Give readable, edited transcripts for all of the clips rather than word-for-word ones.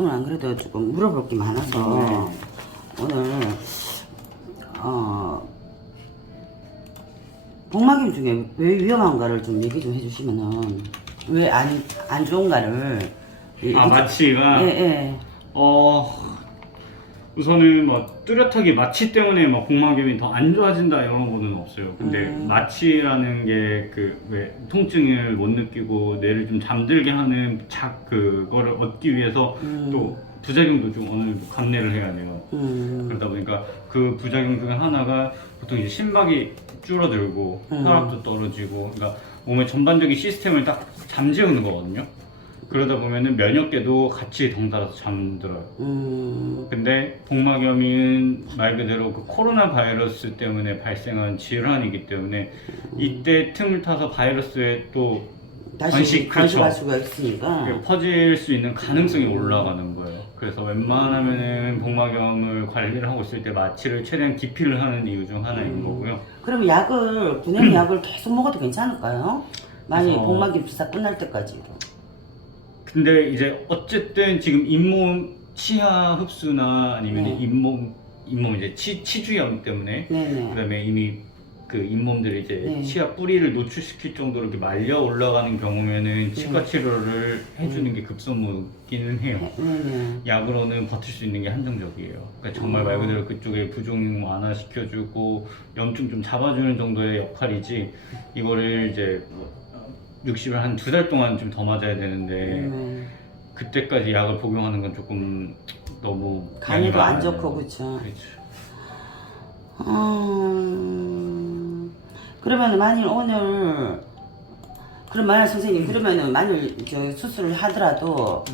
오늘 안 그래도 조금 물어볼 게 많아서 오늘 복막염 중에 왜 위험한가를 좀 얘기 좀 해주시면은 왜 안 좋은가를 마취가? 예. 우선은 뭐 뚜렷하게 마취 때문에 막 복막염이 더 안 좋아진다 이런 거는 없어요. 근데 마취라는 게 그 왜 통증을 못 느끼고 뇌를 좀 잠들게 하는 그거를 얻기 위해서 또 부작용도 좀 어느 정도 감내를 해야 돼요. 그러다 보니까 그 부작용 중에 하나가 보통 이제 심박이 줄어들고 혈압도 떨어지고, 그러니까 몸의 전반적인 시스템을 딱 잠재우는 거거든요. 그러다 보면은 면역계도 같이 덩달아서 잠들어요. 근데 복막염은 말 그대로 그 코로나 바이러스 때문에 발생한 질환이기 때문에 이때 틈을 타서 바이러스에 또 다시 번식할 수가 있으니까 퍼질 수 있는 가능성이 올라가는 거예요. 그래서 웬만하면은 복막염을 관리를 하고 있을 때 마취를 최대한 기피를 하는 이유 중 하나인 거고요. 그럼 약을 분해 약을 계속 먹어도 괜찮을까요? 만약 그래서- 복막염 주사 끝날 때까지. 근데 이제 어쨌든 지금 잇몸 치아 흡수나 아니면 네. 잇몸 이제 치주염 때문에 네네. 그다음에 이미 그 잇몸들이 이제 네. 치아 뿌리를 노출시킬 정도로 이렇게 말려 올라가는 경우면은 치과 치료를 해주는 게 급선무기는 해요. 네네. 약으로는 버틸 수 있는 게 한정적이에요. 그러니까 정말 말 그대로 그쪽에 부종 완화시켜주고 염증 좀 잡아주는 정도의 역할이지, 이거를 이제 60을 한 2달 동안 좀 더 맞아야 되는데 그때까지 약을 복용하는 건 조금 너무 간에도 양이 안 많아요. 좋고 그쵸. 그렇죠. 그러면 만일 오늘 만약 선생님 그러면은 만일 저 수술을 하더라도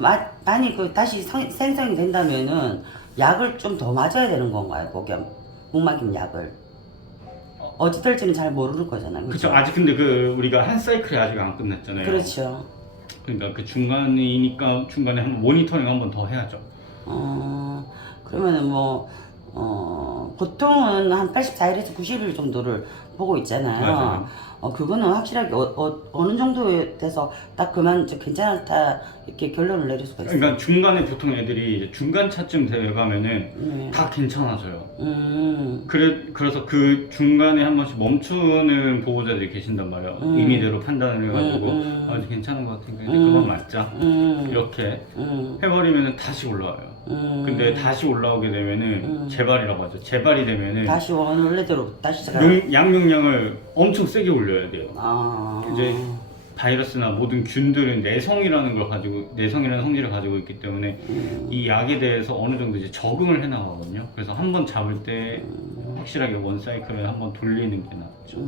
만약 다시 생성이 된다면은 약을 좀 더 맞아야 되는 건가요? 복막염 약을 어찌 될지는 잘 모르는 거잖아요. 그렇죠. 아직 근데 그 우리가 한 사이클이 아직 안 끝났잖아요. 그렇죠. 그러니까 그 중간이니까 중간에 한 모니터링 한 번 더 해야죠. 그러면은 보통은 한 84일에서 90일 정도를 보고 있잖아요. 맞아요. 그거는 확실하게 어느 정도에 돼서 딱 괜찮다 이렇게 결론을 내릴 수가 있어요. 그러니까 중간에 보통 애들이 이제 중간 차쯤 돼가면은 네. 다 괜찮아져요. 음, 그래서 그 중간에 한 번씩 멈추는 보호자들이 계신단 말이에요. 임의대로 판단을 해가지고 아주 괜찮은 것 같으니까 이제 그만 맞자 이렇게 해버리면은 다시 올라와요. 근데 다시 올라오게 되면은 재발이라고 하죠. 재발이 되면은 다시 원래대로 다시 시작. 약용량을 엄청 세게 올려야 돼요. 이제 바이러스나 모든 균들은 내성이라는 성질을 가지고 있기 때문에 이 약에 대해서 어느 정도 이제 적응을 해 나가거든요. 그래서 한 번 잡을 때 확실하게 원 사이클을 한 번 돌리는 게 낫죠.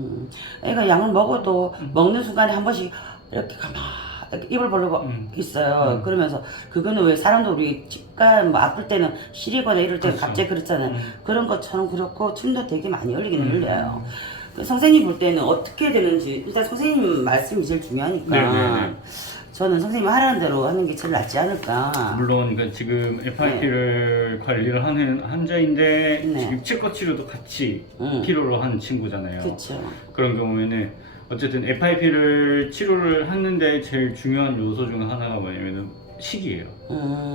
애가 약을 먹어도 먹는 순간에 한 번씩 이렇게 이렇게 입을 벌리고 있어요. 그러면서 그거는 왜 사람도 우리 치과 아플 때는 시리거나 이럴 때는 그렇죠. 갑자기 그렇잖아요. 그런 것처럼 그렇고 침도 되게 많이 흘리긴 흘려요. 그 선생님 볼 때는 어떻게 되는지 일단 선생님 말씀이 제일 중요하니까 네네네. 저는 선생님이 하라는 대로 하는 게 제일 낫지 않을까. 물론 그러니까 지금 FIP를 관리를 하는 환자인데 네. 지금 치과 치료도 같이 필요로 하는 친구잖아요. 그렇죠. 그런 경우에는 어쨌든 FIP를 치료를 하는데 제일 중요한 요소 중 하나가 뭐냐면은 식이에요.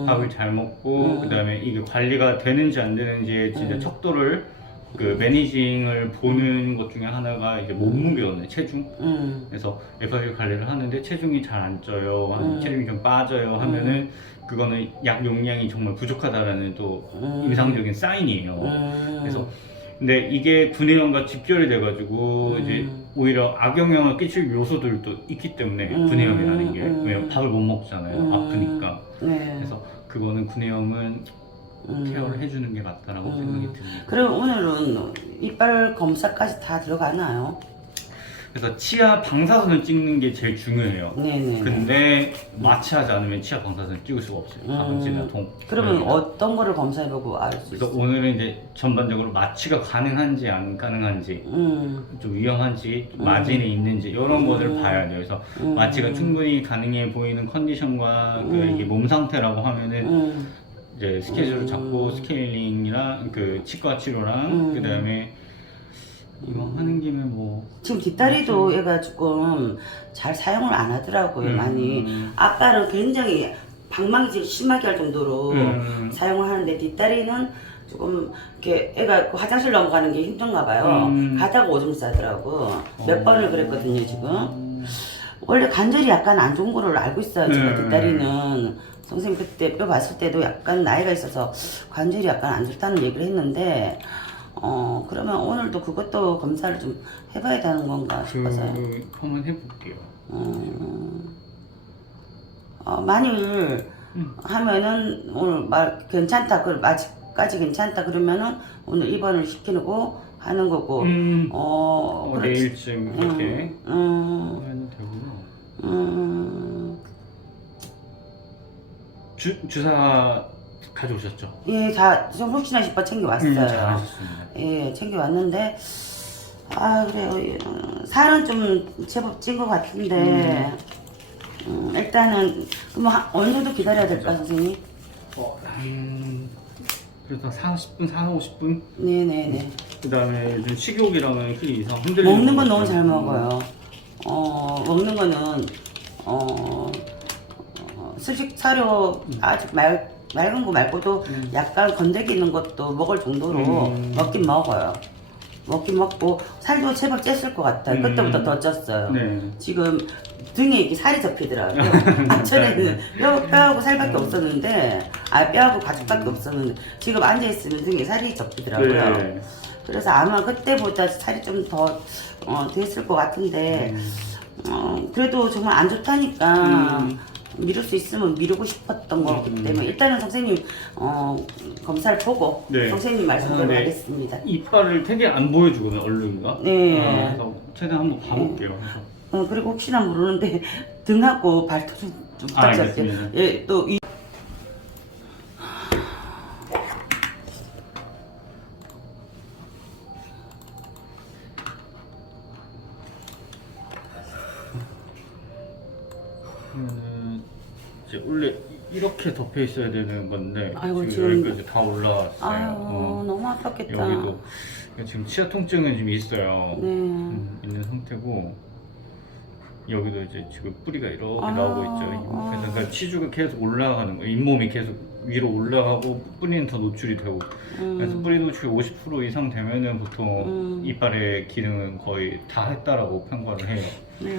밥을 잘 먹고 그다음에 이게 관리가 되는지 안 되는지의 진짜 척도를 그 매니징을 보는 것 중에 하나가 이제 몸무게거든요. 체중. 그래서 FIP 관리를 하는데 체중이 잘 안 쪄요, 체중이 좀 빠져요 하면은 그거는 약 용량이 정말 부족하다라는 또 임상적인 사인이에요. 그래서 근데 이게 분해염과 직결이 돼가지고 이제 오히려 악영향을 끼칠 요소들도 있기 때문에 분해염이라는 게 왜냐면 밥을 못 먹잖아요. 아프니까. 네. 그래서 그거는 분해염은 케어를 해주는 게 맞다라고 생각이 듭니다. 그럼 오늘은 이빨 검사까지 다 들어가나요? 그래서 치아 방사선을 찍는 게 제일 중요해요. 네네. 근데 마취하지 않으면 치아 방사선을 찍을 수가 없어요. 가음지나 그러면 어떤 거를 검사해보고 알 수 그래서 있어요? 오늘은 이제 전반적으로 마취가 가능한지 안 가능한지, 좀 위험한지, 마진이 있는지 이런 것을 봐야 돼요. 그래서 마취가 충분히 가능해 보이는 컨디션과 그 이게 몸 상태라고 하면은 이제 스케줄을 잡고 스케일링이랑 그 치과 치료랑 그 다음에 이거 하는 김에 뭐 지금 뒷다리도 얘가 조금 잘 사용을 안 하더라고요. 많이 아까는 굉장히 방망이 심하게 할 정도로 사용하는데 뒷다리는 조금 이렇게 애가 화장실 넘어가는 게 힘든가 봐요. 가다가 오줌 싸더라고. 몇 번을 그랬거든요 지금. 원래 관절이 약간 안 좋은 거를 알고 있어요. 제가 뒷다리는 선생님 그때 뼈 봤을 때도 약간 나이가 있어서 관절이 약간 안 좋다는 얘기를 했는데 그러면 오늘도 그것도 검사를 좀 해봐야 되는 건가 싶어서요. 한번 해볼게요. 만일 하면은 오늘 괜찮다, 아직까지 괜찮다 그러면은 오늘 입원을 시키고 하는 거고. 내일쯤 이렇게 하면 되고요. 주사 가져오셨죠? 예, 좀 혹시나 싶어 챙겨왔어요. 잘하셨습니다. 예, 챙겨왔는데 그래요. 살은 좀 제법 찐 것 같은데 일단은 그럼 어느 정도 기다려야 될까 선생님? 그래서 40분, 50분? 네네네. 그 다음에 요즘 식욕이랑은 크게 이상 흔들리는 먹는 건 너무 잘 먹어요. 먹는 거는 수직 사료 아주 맑은 거 말고도 약간 건더기 있는 것도 먹을 정도로 먹긴 먹어요. 먹긴 먹고 살도 제법 쪘을 것 같아요. 그때보다 더 쪘어요. 네. 지금 등에 이게 살이 접히더라고요. 전에는 뼈하고 살밖에 없었는데, 뼈하고 가죽밖에 없었는데 지금 앉아 있으면 등에 살이 접히더라고요. 네. 그래서 아마 그때보다 살이 좀 더 됐을 것 같은데, 그래도 정말 안 좋다니까. 미룰 수 있으면 미루고 싶었던 거기 때문에 일단은 선생님 검사를 보고 네. 선생님 말씀대로 네. 하겠습니다. 이빨을 되게 안 보여주거든요, 얼른가? 네. 그래서 최대한 한번 봐볼게요. 그리고 혹시나 모르는데 등하고 발톱 좀 부탁드릴게요. 알겠습니다. 예, 또 그러면은 이제 원래 이렇게 덮여 있어야 되는 건데 아이고, 지금 여기까지 다 올라왔어요. 아유 너무 아팠겠다. 여기도 지금 치아 통증은 좀 있어요. 네. 있는 상태고 여기도 이제 지금 뿌리가 이렇게 아, 나오고 있죠. 그래서 그러니까 치주가 계속 올라가는 거예요. 잇몸이 계속 위로 올라가고 뿌리는 더 노출이 되고 그래서 뿌리 노출이 50% 이상 되면은 보통 이빨의 기능은 거의 다 했다라고 평가를 해요. 네.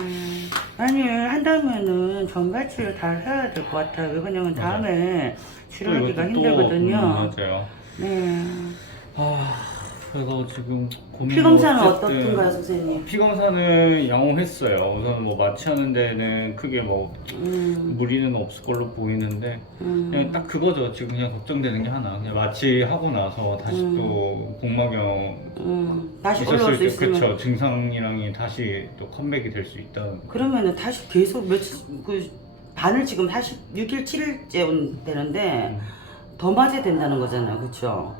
아니 한다면은 전발치를 다 해야 될 것 같아요. 왜 그러냐면 다음에 치료하기가 힘들거든요. 맞아요. 네. 그래서 지금 피 검사는 어떻던가요, 선생님? 피 검사는 양호했어요. 우선 뭐 마취하는 데는 크게 뭐 무리는 없을 걸로 보이는데 그냥 딱 그거죠. 지금 그냥 걱정되는 게 하나. 그냥 마취하고 나서 다시 또 복막염 다시 올라올 수 있으면 그쵸 증상이랑이 다시 또 컴백이 될 수 있다는 거. 그러면은 다시 계속 반을 지금 46일, 7일째 되는데 더 맞아야 된다는 거잖아요, 그렇죠?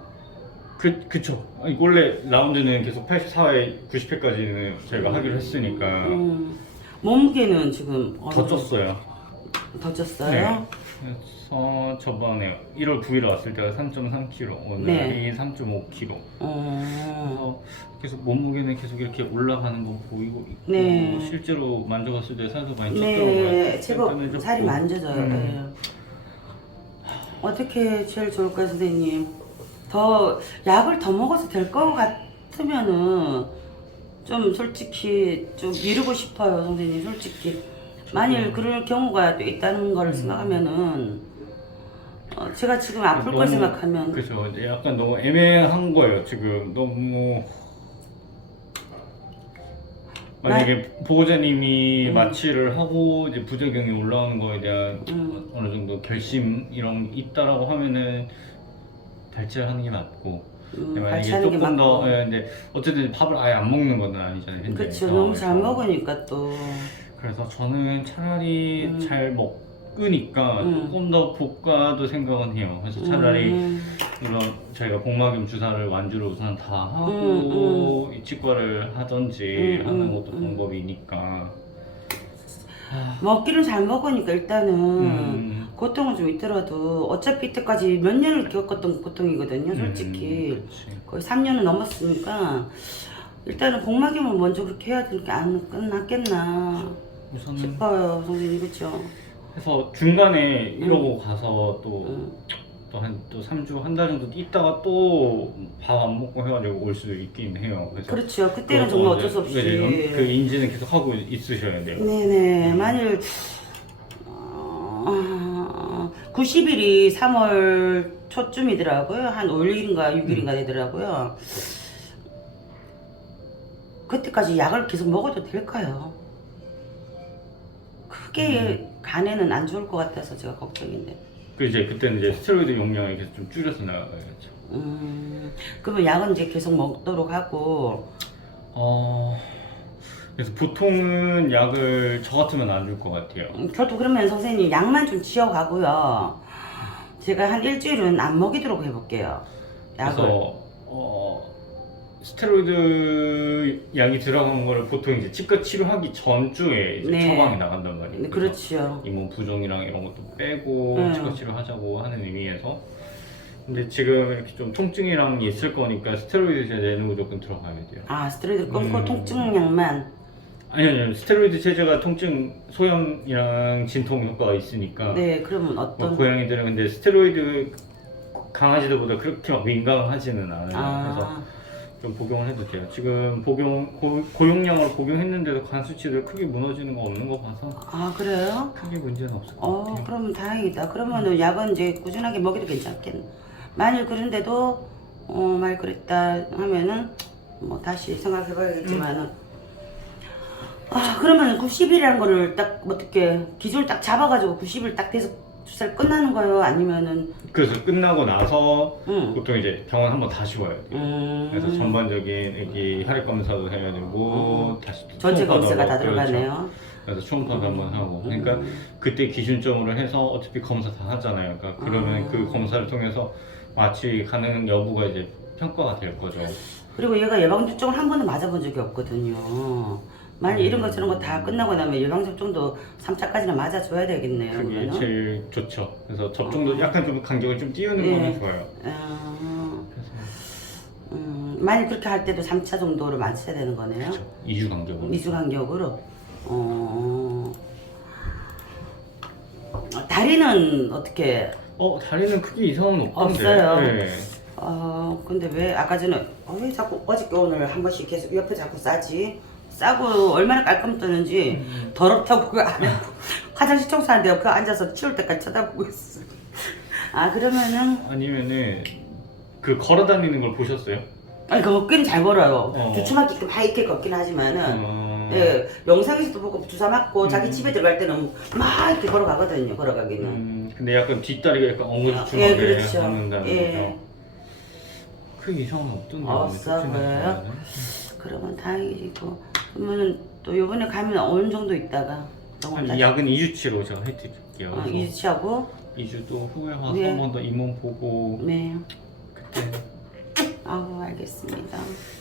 그쵸. 아니, 원래 라운드는 계속 84회, 90회까지는 저희가 하기로 했으니까 몸무게는 지금 더 쪘어요. 더 쪘어요? 네. 그래서 저번에 1월 9일에 왔을 때가 3.3kg, 오늘이 3.5kg. 그래서 계속 몸무게는 계속 이렇게 올라가는 거 보이고 있고 네. 실제로 만져봤을 때 살도 많이 쪘더라고요. 네, 제법 튼튼해졌고. 살이 만져져요. 네. 어떻게 제일 좋을까요, 선생님? 더 약을 더 먹어서 될 것 같으면은 좀 솔직히 좀 미루고 싶어요, 선생님. 솔직히 만일 그럴 경우가 또 있다는 걸 생각하면은 제가 지금 아플 걸 생각하면 그죠. 이제 약간 너무 애매한 거예요. 지금 너무 만약에 보호자님이 마취를 하고 이제 부작용이 올라오는 거에 대한 어느 정도 결심 이런 게 있다라고 하면은 발치를 하는 게 맞고 만약에 발치하는 게 조금 더 맞고. 근데 어쨌든 밥을 아예 안 먹는 건 아니잖아요. 현재. 그쵸, 너무 잘 먹으니까 또 그래서 저는 차라리 잘 먹으니까 조금 더 볶아도 생각은 해요. 그래서 차라리 이런 저희가 복막염 주사를 완주를 우선 다 하고 이 치과를 하든지 하는 것도 방법이니까. 먹기는 잘 먹으니까 일단은 고통은 좀 있더라도 어차피 이때까지 몇 년을 겪었던 고통이거든요, 솔직히. 거의 3년은 넘었으니까 일단은 복막염을 먼저 그렇게 해야 되는 게 안 끝났겠나 우선은 싶어요, 선생님. 그렇죠? 해서 중간에 이러고 가서 또 음. 또 3주 한 달 정도 있다가 또 밥 안 먹고 해가지고 올 수도 있긴 해요. 그래서 그렇죠. 그때는 그것도 정말 이제 어쩔 수 없이. 그 인지는 계속 하고 있으셔야 돼요. 네네. 만일 90일이 3월 초쯤이더라고요. 한 5일인가 6일인가 되더라고요. 그때까지 약을 계속 먹어도 될까요? 크게 간에는 안 좋을 것 같아서 제가 걱정인데. 그때는 이제 스테로이드 용량을 계속 좀 줄여서 나가야죠. 그러면 약은 이제 계속 먹도록 하고. 그래서 보통은 약을 저 같으면 안 줄 것 같아요. 저도 그러면 선생님 약만 좀 지어가고요. 제가 한 일주일은 안 먹이도록 해볼게요. 약을. 그래서 스테로이드 약이 들어간 거를 보통 이제 치과 치료하기 전주에 이제 네. 처방이 나간단 말이에요. 네, 그래서 그렇죠. 잇몸 부종이랑 이런 것도 빼고 네. 치과 치료하자고 하는 의미에서. 근데 지금 이렇게 좀 통증이랑 있을 거니까 스테로이드 제제는 무조건 들어가야 돼요. 아, 스테로이드 끊고 통증약만. 아니요, 스테로이드 제제가 통증 소염이랑 진통 효과가 있으니까. 네, 그러면 어떤. 고양이들은 근데 스테로이드 강아지들보다 그렇게 막 민감하지는 않아요. 그래서 아, 좀 복용을 해도 돼요. 지금 고용량으로 복용했는데도 간 수치들 크게 무너지는 거 없는 거 봐서 아 그래요? 크게 문제는 없을 것 같아요. 그러면 다행이다. 그러면은 약은 이제 꾸준하게 먹여도 괜찮겠네. 만일 그런데도 말 그랬다 하면은 뭐 다시 생각해봐야겠지만은 그러면 90일이라는 거를 딱 어떻게 기준을 딱 잡아가지고 90일 딱 돼서 주사를 끝나는 거예요? 아니면은 그래서 끝나고 나서 음. 보통 이제 병원 한번 다시 와야 돼요. 그래서 전반적인 여기 혈액 검사도 해야 되고 다시 또 전체 초음파도 검사가 다 하고, 들어가네요. 그렇죠. 그래서 초음파도 한번 하고 그러니까 그때 기준점으로 해서 어차피 검사 다 하잖아요. 그러니까 그러면 그 검사를 통해서 마취 가능 여부가 이제 평가가 될 거죠. 그리고 얘가 예방접종을 한 번도 맞아본 적이 없거든요. 만약 이런 거 저런 거 다 끝나고 나면 예방접종도 3차까지는 맞아줘야 되겠네요. 그게 그러면은. 제일 좋죠. 그래서 접종도 약간 좀 간격을 좀 띄우는 네. 거는 좋아요. 그래서 만약 그렇게 할 때도 3차 정도를 맞춰야 되는 거네요. 그렇죠. 2주 간격으로. 2주 간격으로. 다리는 어떻게? 다리는 크게 이상은 없던데. 없어요. 네. 근데 왜 아까 전에 왜 자꾸 어저께 오늘 한 번씩 계속 옆에 자꾸 싸지? 싸고 얼마나 깔끔 뜨는지 더럽다고 그거 안 해고 화장실 청소하는데 그 앉아서 치울 때까지 쳐다보고 있어. 그러면은 아니면은 그 걸어 다니는 걸 보셨어요? 아니 걷기는 잘 걸어요. 어. 주춤하게끔 하이게 걷긴 하지만은 네. 영상에서도 보고 주사 맞고 자기 집에 들어갈 때는 막 이렇게 걸어가거든요. 걸어가기는. 근데 약간 뒷다리가 약간 엉거주춤하게 예, 그렇죠. 하는다는 예. 거죠. 크게 이상은 없던데. 없어 보여요? 그러면 다행이고. 그러면은 또 요번에 가면 어느 정도 있다가 병원 다시 약은 2주치로 제가 해드릴게요. 이주치하고 2주 또 후에 와서 네. 한 번 더 잇몸 보고 네. 그때 알겠습니다.